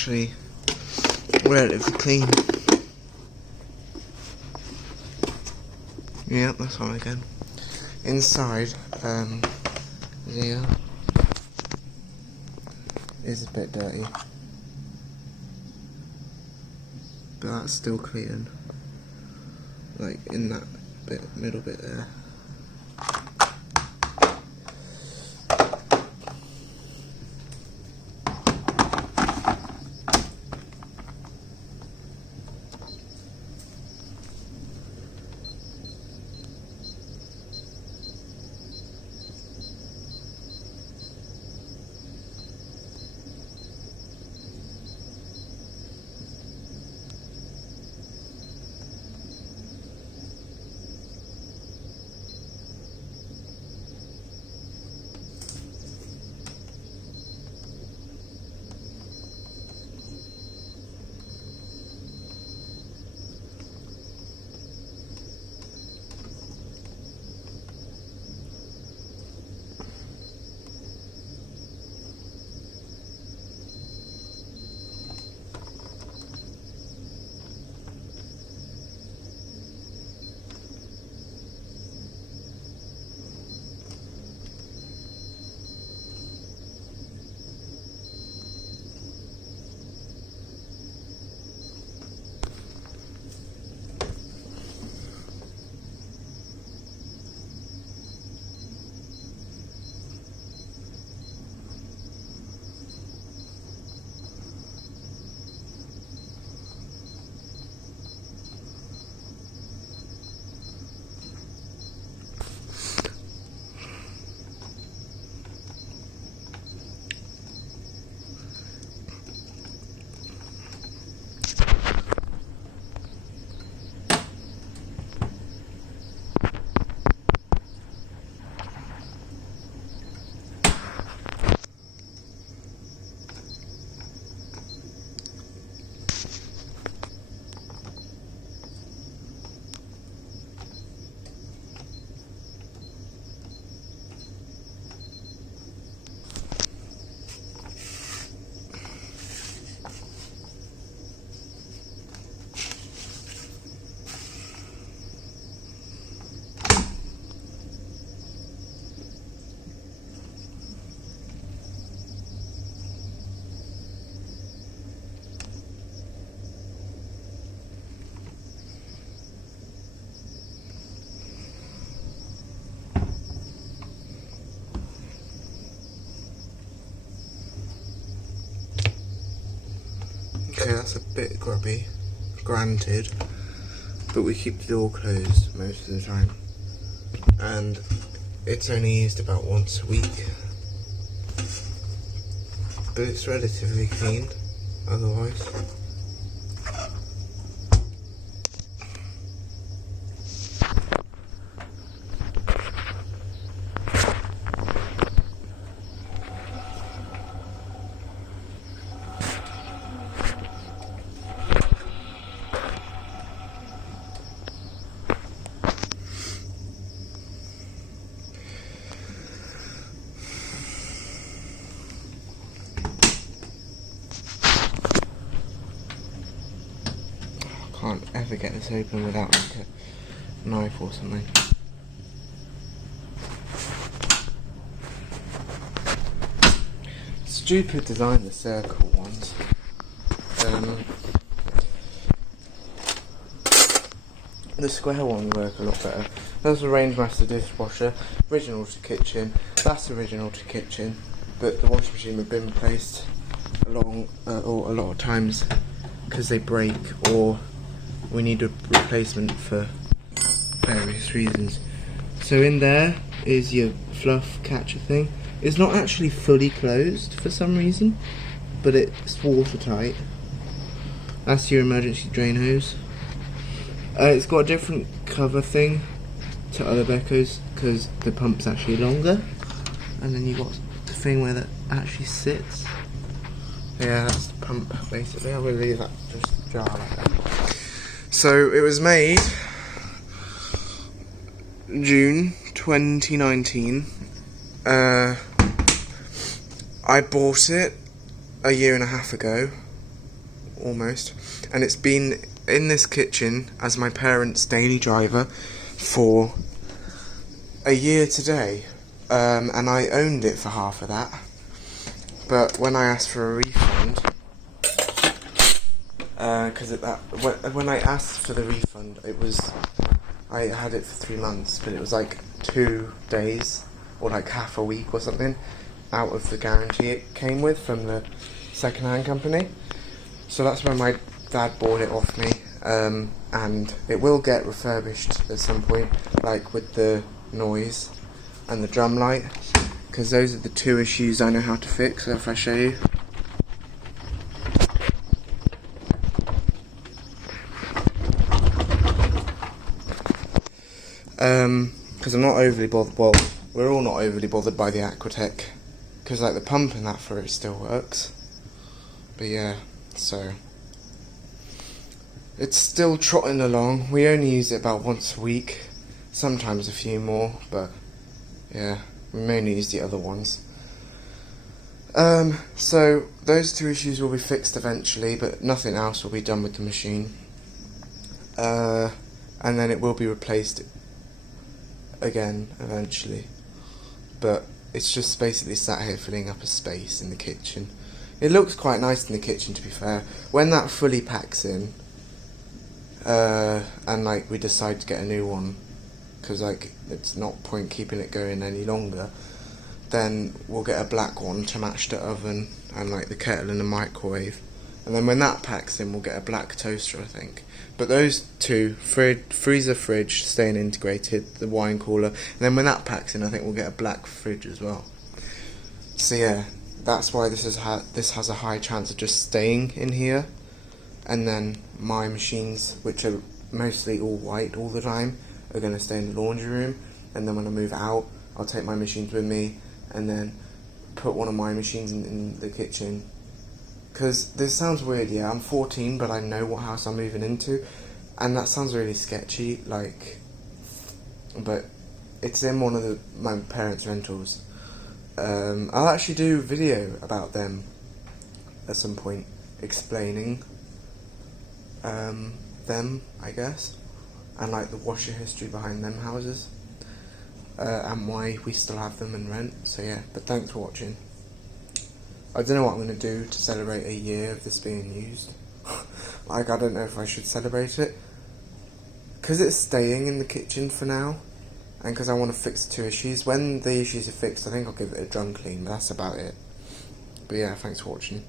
actually relatively clean. Yeah, that's on again. Inside, here is a bit dirty, but that's still clean. Like in that middle bit there. Okay, that's a bit grubby, granted, but we keep the door closed most of the time, and it's only used about once a week, but it's relatively clean otherwise. Can't ever get this open without like a knife or something. Stupid design, the circle ones. The square ones work a lot better. That's the Rangemaster dishwasher, original to kitchen. That's original to kitchen, but the washing machine have been replaced a lot of times because they break or we need a replacement for various reasons. So in there is your fluff catcher thing. It's not actually fully closed for some reason, but it's watertight. That's your emergency drain hose. It's got a different cover thing to other bekos because the pump's actually longer, and then you got the thing where that actually sits. Yeah, that's the pump basically. I will leave that just jar like that. So it was made June 2019. I bought it a year and a half ago, almost, and it's been in this kitchen as my parents' daily driver for a year today, and I owned it for half of that, but when I asked for a refund, because when I asked for the refund, I had it for 3 months, but it was like 2 days or like half a week or something out of the guarantee it came with from the second-hand company. So that's when my dad bought it off me, and it will get refurbished at some point, like with the noise and the drum light, because those are the 2 issues I know how to fix. So if I show you. Because I'm not overly bothered, well, we're all not overly bothered by the Aquatech, because like the pump and that for it still works, but yeah, so it's still trotting along. We only use it about once a week, sometimes a few more, but yeah, we mainly use the other ones. So those 2 issues will be fixed eventually, but nothing else will be done with the machine, and then it will be replaced again eventually, but it's just basically sat here filling up a space in the kitchen. It looks quite nice in the kitchen, to be fair. When that fully packs in, and like we decide to get a new one, because like it's not point keeping it going any longer, then we'll get a black one to match the oven and like the kettle and the microwave. And then when that packs in, we'll get a black toaster, I think. But those 2, freezer, fridge, staying integrated, the wine cooler, and then when that packs in, I think we'll get a black fridge as well. So yeah, that's why this has a high chance of just staying in here. And then my machines, which are mostly all white all the time, are going to stay in the laundry room. And then when I move out, I'll take my machines with me and then put one of my machines in the kitchen. Because this sounds weird, yeah, I'm 14, but I know what house I'm moving into, and that sounds really sketchy, like, but it's in one of my parents' rentals. I'll actually do a video about them at some point, explaining them, I guess, and like the washer history behind them houses, and why we still have them and rent. So yeah, but thanks for watching. I don't know what I'm going to do to celebrate a year of this being used. Like, I don't know if I should celebrate it, because it's staying in the kitchen for now, and because I want to fix the 2 issues. When the issues are fixed, I think I'll give it a drum clean, but that's about it. But yeah, thanks for watching.